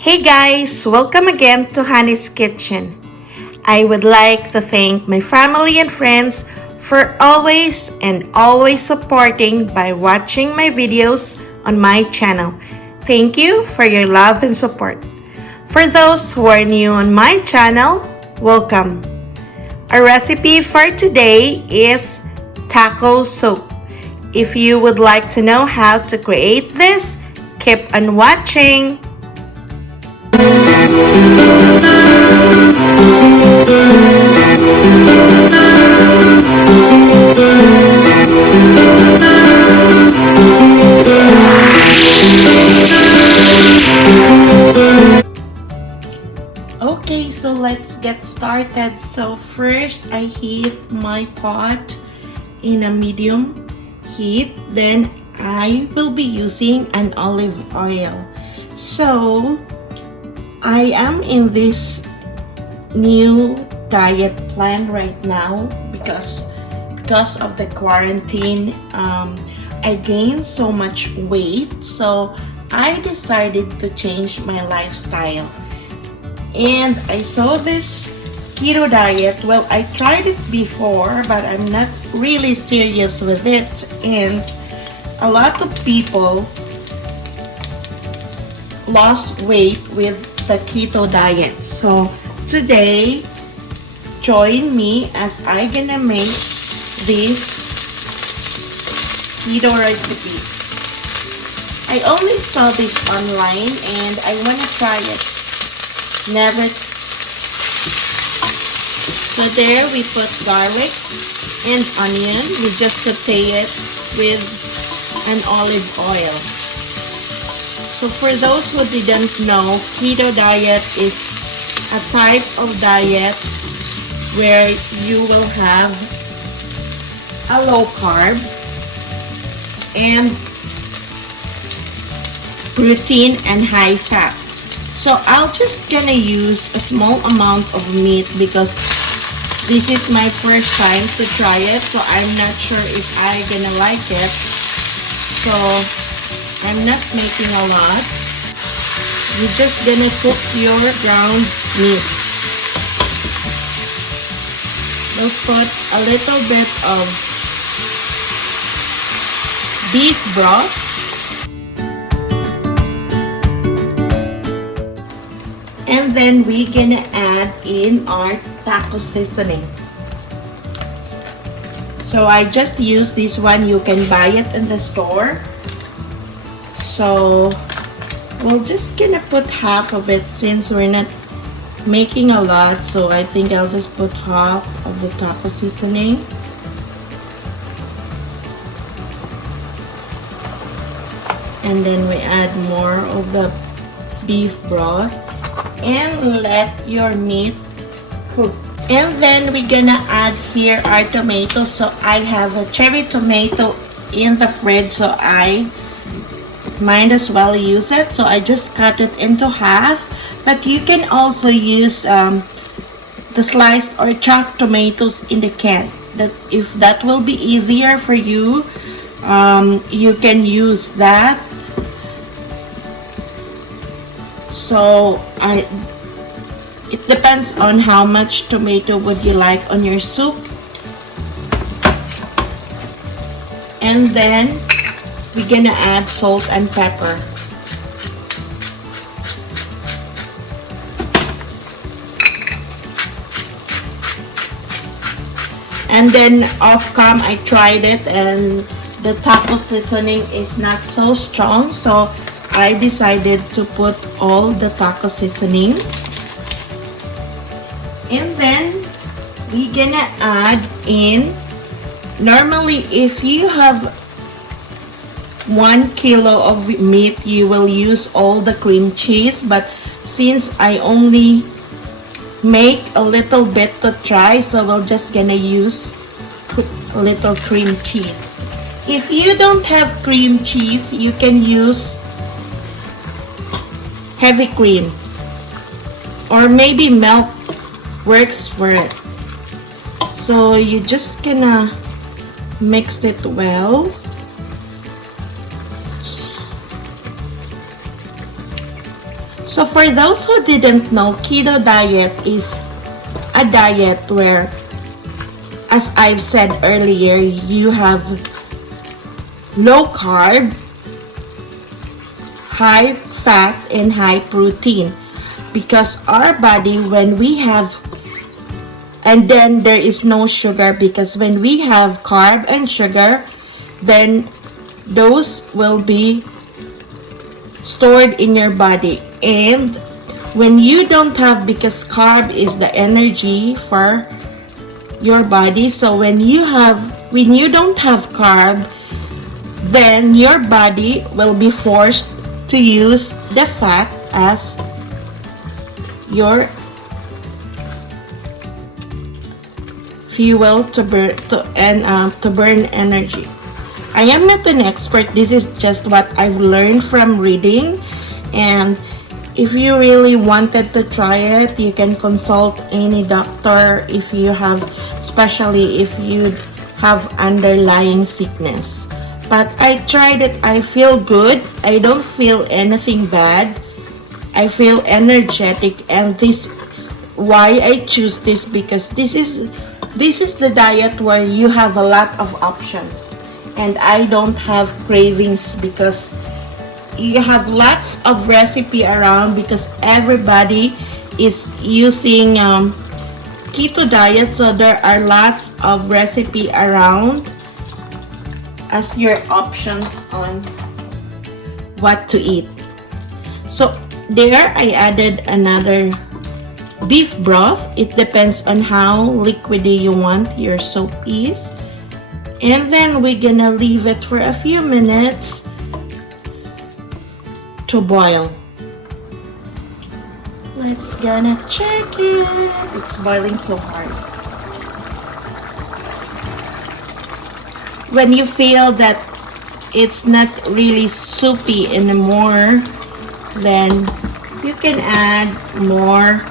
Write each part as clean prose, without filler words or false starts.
Hey guys, welcome again to Honey's Kitchen. I would like to thank my family and friends for always supporting by watching my videos on my channel. Thank you for your love and support. For those who are new on my channel, welcome. Our recipe for today is taco soup. If you would like to know how to create this, keep on watching. Okay, so let's get started. So first I heat my pot in a medium heat. Then I will be using an olive oil. So I am in this new diet plan right now because of the quarantine. I gained so much weight, so I decided to change my lifestyle. And I saw this keto diet. Well, I tried it before, but I'm not really serious with it. And a lot of people lost weight with the keto diet. So today, join me as I gonna make this keto recipe. I only saw this online and I wanna try it. Never. So there we put garlic and onion. We just saute it with an olive oil. So for those who didn't know, keto diet is a type of diet where you will have a low carb and protein and high fat. So I'll just gonna use a small amount of meat because this is my first time to try it, so I'm not sure if I'm gonna like it. So I'm not making a lot. You're just gonna cook your ground meat. We'll put a little bit of beef broth. And then we're gonna add in our taco seasoning. So I just use this one. You can buy it in the store. So we're just gonna put half of it since we're not making a lot. So I think I'll just put half of the taco seasoning. And then we add more of the beef broth. And let your meat cook. And then we're gonna add here our tomatoes. So I have a cherry tomato in the fridge, so I might as well use it. So I just cut it into half, but you can also use the sliced or chopped tomatoes in the can. That if that will be easier for you, you can use that. So it depends on how much tomato would you like on your soup. And then we're gonna add salt and pepper. And then off cam I tried it and the taco seasoning is not so strong, so I decided to put all the taco seasoning. And then we're gonna add in, normally if you have 1 kilo of meat, you will use all the cream cheese, but since I only make a little bit to try, so we're just gonna use a little cream cheese. If you don't have cream cheese, you can use heavy cream or maybe milk works for it. So you just gonna mix it well. So for those who didn't know, keto diet is a diet where, as I've said earlier, you have low carb, high fat, and high protein. Because our body, when we have, and then there is no sugar, because when we have carb and sugar, then those will be stored in your body. And when you don't have, because carb is the energy for your body, so when you don't have carb, then your body will be forced to use the fat as your fuel to burn energy. I am not an expert. This is just what I've learned from reading, and if you really wanted to try it, you can consult any doctor if you have, especially if you have underlying sickness. But I tried it. I feel good. I don't feel anything bad. I feel energetic, and this why I choose this, because this is the diet where you have a lot of options, and I don't have cravings because you have lots of recipe around, because everybody is using keto diet, so there are lots of recipe around as your options on what to eat. So there I added another beef broth. It depends on how liquidy you want your soup is. And then we're gonna leave it for a few minutes to boil. Let's gonna check it. It's boiling so hard. When you feel that it's not really soupy anymore, then you can add more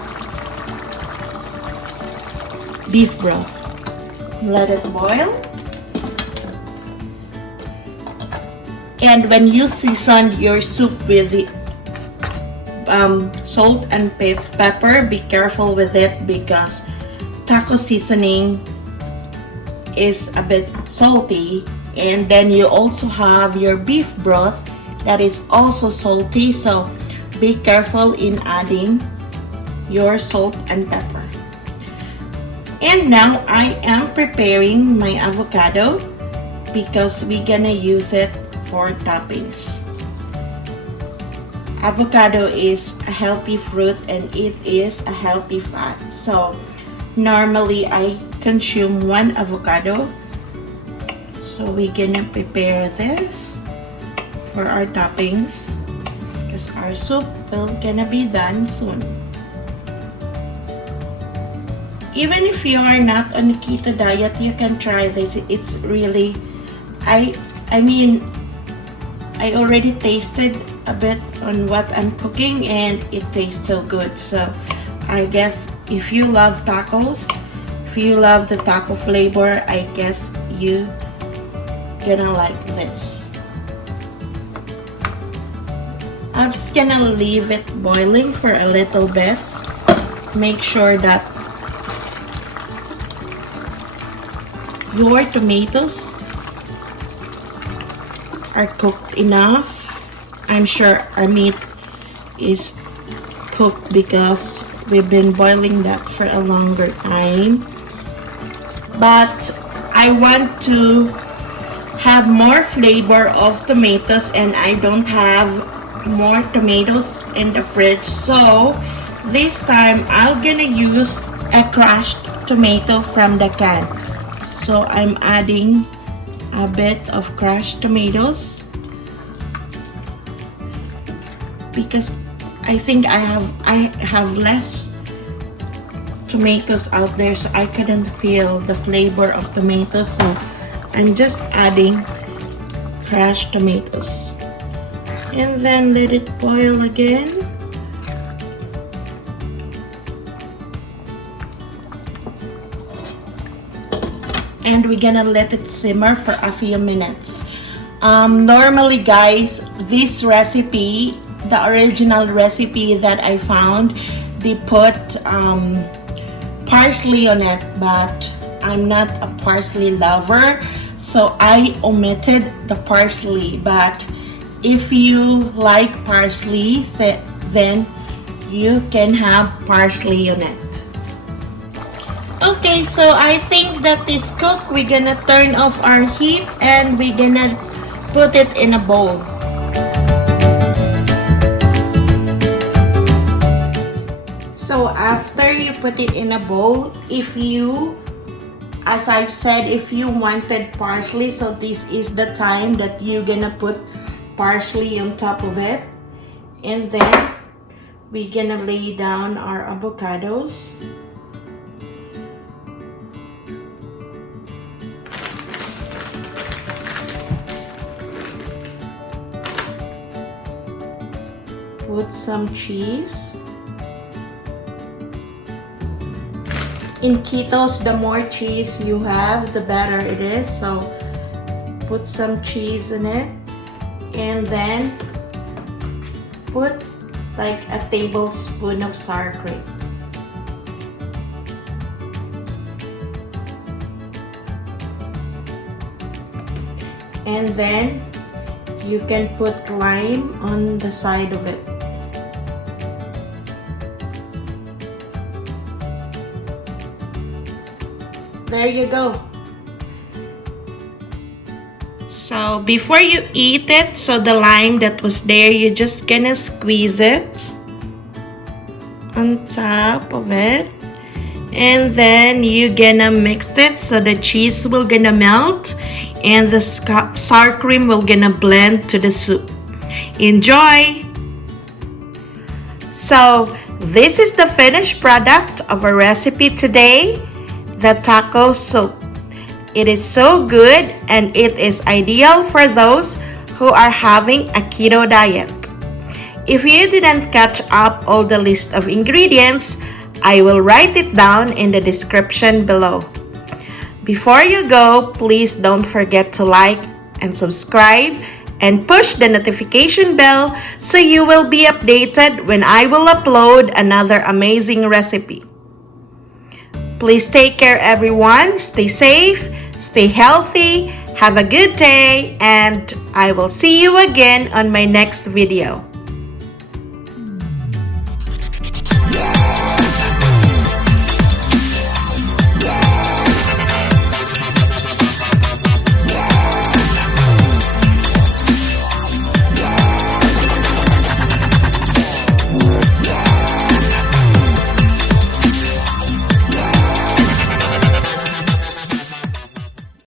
beef broth. Let it boil. And when you season your soup with the salt and pepper, be careful with it, because taco seasoning is a bit salty. And then you also have your beef broth that is also salty, so be careful in adding your salt and pepper. And now I am preparing my avocado, because we're gonna use it for toppings. Avocado is a healthy fruit, and it is a healthy fat. So normally I consume one avocado. So we're gonna prepare this for our toppings, because our soup will gonna be done soon. Even if you are not on the keto diet, you can try this. It's really, I mean, I already tasted a bit on what I'm cooking, and it tastes so good. So I guess if you love tacos, if you love the taco flavor, I guess you gonna like this. I'm just gonna leave it boiling for a little bit. Make sure that your tomatoes are cooked enough. I'm sure our meat is cooked because we've been boiling that for a longer time. But I want to have more flavor of tomatoes, and I don't have more tomatoes in the fridge, so this time I'm gonna use a crushed tomato from the can. So I'm adding a bit of crushed tomatoes, because I think I have less tomatoes out there, so I couldn't feel the flavor of tomatoes, so I'm just adding crushed tomatoes. And then let it boil again. And we're gonna let it simmer for a few minutes. Normally guys, this recipe the original recipe that I found, they put parsley on it, but I'm not a parsley lover, so I omitted the parsley. But if you like parsley, then you can have parsley on it. Okay, so I think that is cooked. We're gonna turn off our heat and we're gonna put it in a bowl. So after you put it in a bowl, if you, as I've said, if you wanted parsley, so this is the time that you're gonna put parsley on top of it. And then we're gonna lay down our avocados. Put some cheese. In ketos, the more cheese you have, the better it is. So put some cheese in it. And then put like a tablespoon of sour cream. And then you can put lime on the side of it. There you go. So before you eat it, so the lime that was there, you're just gonna squeeze it on top of it. And then you're gonna mix it so the cheese will gonna melt and the sour cream will gonna blend to the soup. Enjoy! So this is the finished product of our recipe today, the taco soup. It is so good and it is ideal for those who are having a keto diet. If you didn't catch up all the list of ingredients, I will write it down in the description below. Before you go, please don't forget to like and subscribe and push the notification bell so you will be updated when I will upload another amazing recipe. Please take care everyone, stay safe, stay healthy, have a good day, and I will see you again on my next video.